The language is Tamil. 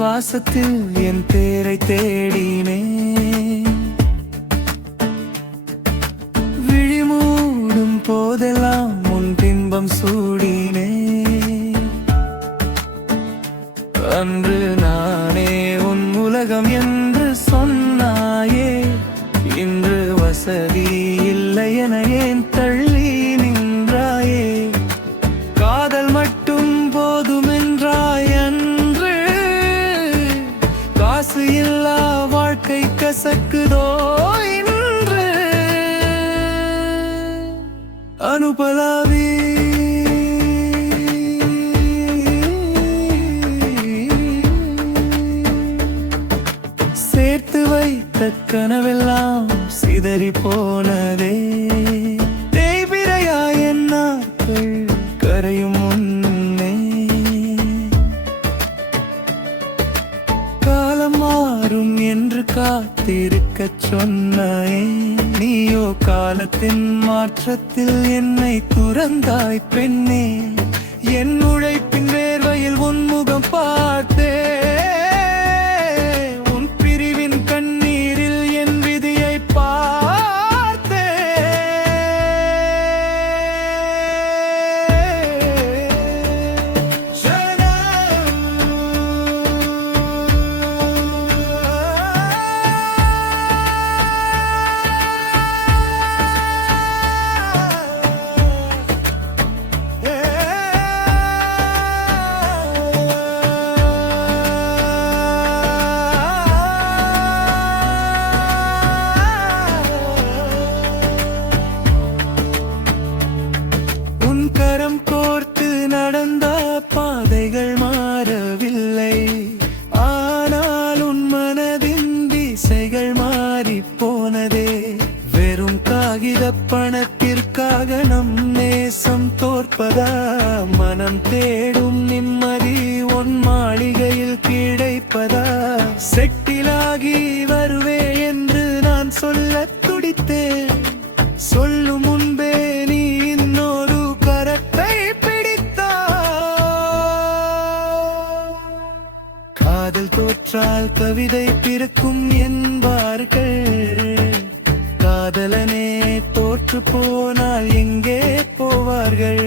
சுவாசத்தில் என் பேரை தேடினேன். விழிமூடும் போதெல்லாம் உன் பிம்பம் சூடினேன். அன்று நானே உன் உலகம் என்று சொன்னாயே, இன்று வசதி இல்லை என ஏன் தள்ளி நின்றாயே? காதல் மட்டும் போதுமென்றாய் அன்று, காசு இல்லா வாழ்க்கை கசக்குதோ இன்று. அனுபலாவி சேர்த்து வைத்த கனவெல்லாம் சிதறி போனதே. தேய்பிரையாய் என் நாட்கள் கரையும் முன்னே. காலம் மாறும் என்று காத்திருக்கச் சொன்னாயே, நீயோ காலத்தின் மாற்றத்தில் என்னை துறந்தாய் பெண்ணே. என் உழைப்பின் வேர்வையில் உன் முகம் பார்த்தே, உன் பிரிவின் கண்ணீரில் என் விதியை பார்த்தே. கரம் கோர்த்து நடந்த பாதைகள் மாறவில்லை, ஆனால் உன் மனதின் திசைகள் மாறி போனதே. வெறும் காகித பணத்திற்காக நம் நேசம் தோற்பதா? மனம் தேடும் நிம்மதி உன் மாளிகையில் கிடைப்பதா? செட்டிலாகி வருவே என்று நான் சொல்ல துடித்தேன். சொல்லும் முன்பே நீ இன்னொரு கரத்தை பிடித்தா. காதல் தோற்றால் கவிதை பிறக்கும் என்பார்கள், காதலனே தோற்று போனால் எங்கே போவார்கள்?